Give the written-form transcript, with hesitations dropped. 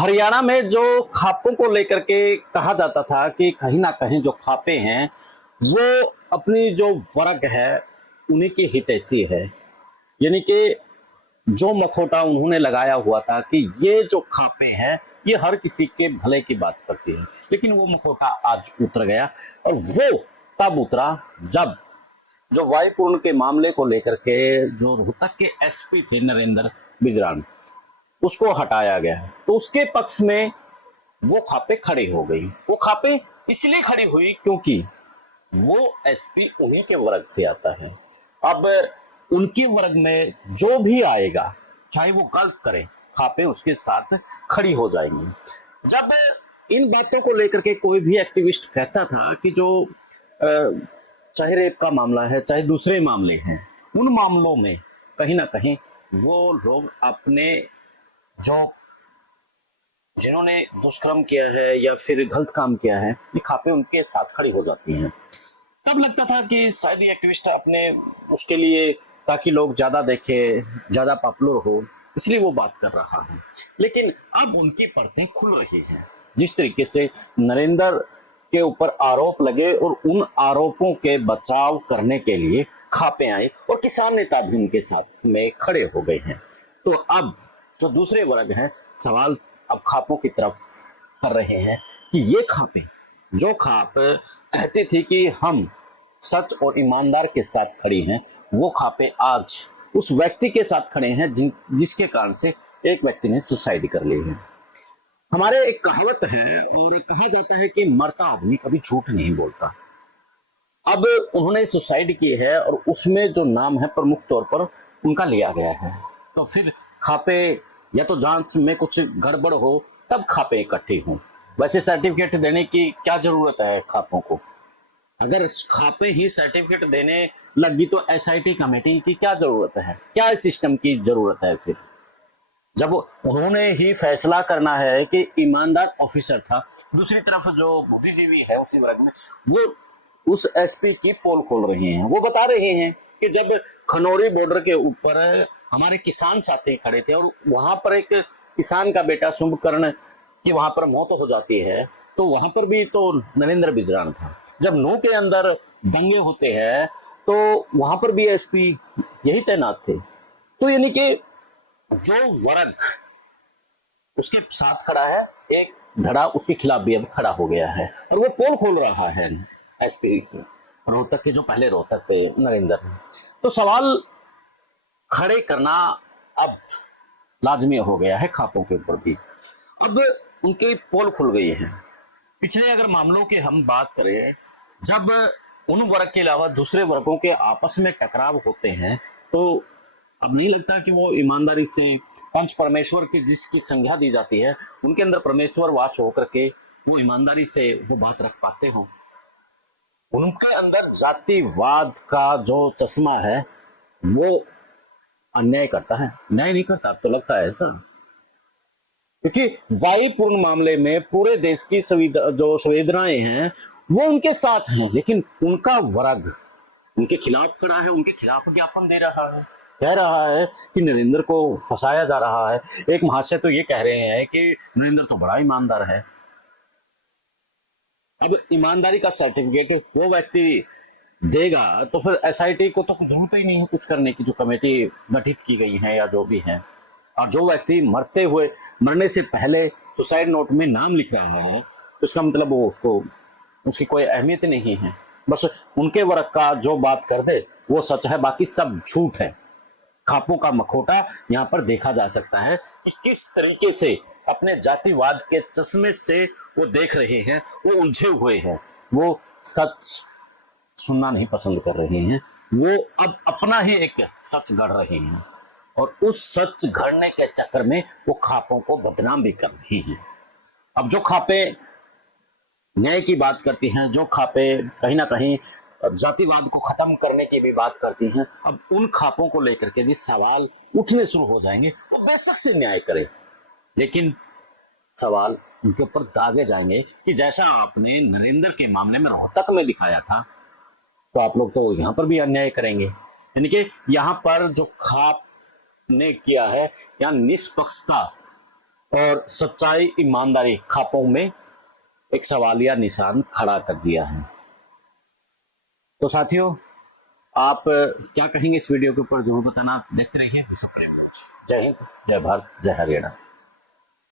हरियाणा में जो खापों को लेकर के कहा जाता था कि कहीं ना कहीं जो खापे हैं वो अपनी जो वर्ग है उन्हीं की हितैषी है। यानी कि जो मखौटा उन्होंने लगाया हुआ था कि ये जो खापे हैं ये हर किसी के भले की बात करती है, लेकिन वो मखौटा आज उतर गया। और वो तब उतरा जब जो वायुपूर्ण के मामले को लेकर के जो रोहतक के एसपी थे नरेंद्र बिजरान, उसको हटाया गया। तो उसके पक्ष में वो खापे खड़ी हो गई। वो खापे इसलिए खड़ी हुई क्योंकि वो एसपी उन्हीं के वर्ग से आता है। अब उनके वर्ग में जो भी आएगा चाहे वो गलत करे, खापे उसके साथ खड़ी हो जाएंगी। जब इन बातों को लेकर के कोई भी एक्टिविस्ट कहता था कि जो चाहे रेप का मामला है चाहे दूसरे मामले हैं, उन मामलों में कहीं ना कहीं वो लोग अपने जो जिन्होंने दुष्कर्म किया है या फिर गलत काम किया है, ये खापे उनके साथ खड़ी हो जाती हैं। तब लगता था कि शायद ये एक्टिविस्ट अपने उसके लिए, ताकि लोग ज्यादा देखें, ज्यादा पॉपुलर हो, इसलिए वो बात कर रहा है। लेकिन अब उनकी परतें खुल रही हैं। जिस तरीके से नरेंद्र के ऊपर आरोप लगे और उन आरोपों के बचाव करने के लिए खापे आए और किसान नेता भी उनके साथ में खड़े हो गए हैं। तो अब जो दूसरे वर्ग हैं सवाल अब खापों की तरफ कर रहे हैं कि ये खापे, जो खाप कहती थी कि हम सच और ईमानदार के साथ खड़ी हैं, वो खापे आज उस व्यक्ति के साथ खड़े हैं जिसके कारण से एक व्यक्ति ने सुसाइड कर ली है। हमारे एक कहावत है और कहा जाता है कि मरता आदमी कभी झूठ नहीं बोलता। अब उन्होंने सुसाइड की है और उसमें जो नाम है प्रमुख तौर पर उनका लिया गया है। तो फिर खापे या तो जांच में कुछ गड़बड़ हो तब खापे इकट्ठे हों। वैसे सर्टिफिकेट देने की क्या जरूरत है खापों को? अगर खापे ही सर्टिफिकेट देने लगी तो एसआईटी कमेटी की क्या जरूरत है? क्या सिस्टम की जरूरत है? फिर जब उन्होंने ही फैसला करना है कि ईमानदार ऑफिसर था, दूसरी तरफ जो बुद्धिजीवी है उसी वर्ग में वो उस एसपी की पोल खोल रहे हैं। वो बता रहे हैं कि जब खनौरी बॉर्डर के ऊपर हमारे किसान साथी खड़े थे और वहां पर एक किसान का बेटा शुभकर्ण की वहां पर मौत हो जाती है, तो वहां पर भी तो नरेंद्र बिजरान था। जब नौ के अंदर दंगे होते हैं तो वहां पर भी एसपी यही तैनात थे। तो यानी कि जो वर्ग उसके साथ खड़ा है, एक धड़ा उसके खिलाफ भी अब खड़ा हो गया है और वो पोल खोल रहा है एसपी रोहतक के, जो पहले रोहतक पे नरेंद्र। तो सवाल खड़े करना अब लाजमी हो गया है खापों के ऊपर भी। अब उनके पोल खुल गई है। पिछले अगर मामलों की हम बात करें, जब उन वर्ग के अलावा दूसरे वर्गों के आपस में टकराव होते हैं तो अब नहीं लगता कि वो ईमानदारी से पंच परमेश्वर की जिसकी संज्ञा दी जाती है उनके अंदर परमेश्वर वास होकर के वो ईमानदारी से वो बात रख पाते हो। उनके अंदर जातिवाद का जो चश्मा है वो अन्याय करता है, न्याय नहीं करता। अब तो लगता है ऐसा, क्योंकि वायुपूर्ण मामले में पूरे देश की जो संवेदनाएं हैं वो उनके साथ हैं, लेकिन उनका वर्ग उनके खिलाफ खड़ा है, उनके खिलाफ ज्ञापन दे रहा है, कह रहा है कि नरेंद्र को फंसाया जा रहा है। एक महाशय तो ये कह रहे हैं कि नरेंद्र तो बड़ा ईमानदार है। अब ईमानदारी का सर्टिफिकेट वो व्यक्ति देगा तो फिर एसआईटी को तो जरूरत ही नहीं है कुछ करने की, जो कमेटी गठित की गई है या जो भी है। और जो व्यक्ति मरने से पहले सुसाइड नोट में नाम लिख रहा है उसका मतलब वो उसकी कोई अहमियत नहीं है। बस उनके वर्ग का जो बात कर दे वो सच है, बाकी सब झूठ है। खापों का मखौटा यहाँ पर देखा जा सकता है कि किस तरीके से अपने जातिवाद के चश्मे से वो देख रहे हैं, वो उलझे हुए हैं, वो सच सुनना नहीं पसंद कर रहे हैं, वो अब अपना ही एक सच गढ़ रहे हैं और उस सच गढ़ने के चक्कर में वो खापों को बदनाम भी कर रहे हैं। अब जो खापे न्याय की बात करती हैं, जो खापे कहीं ना कहीं जातिवाद को खत्म करने की भी बात करती हैं, अब उन खापों को लेकर के भी सवाल उठने शुरू हो जाएंगे। वो बेशक से न्याय करें, लेकिन सवाल उनके ऊपर दागे जाएंगे कि जैसा आपने नरेंद्र के मामले में रोहतक में दिखाया था तो आप लोग तो यहाँ पर भी अन्याय करेंगे। यानी कि यहाँ पर जो खाप ने किया है, यहाँ निष्पक्षता और सच्चाई ईमानदारी खापों में एक सवालिया निशान खड़ा कर दिया है। तो साथियों, आप क्या कहेंगे इस वीडियो के ऊपर जरूर बताना। देखते रहिए विश्व प्रेम न्यूज। जय हिंद, जय भारत, जय हरियाणा।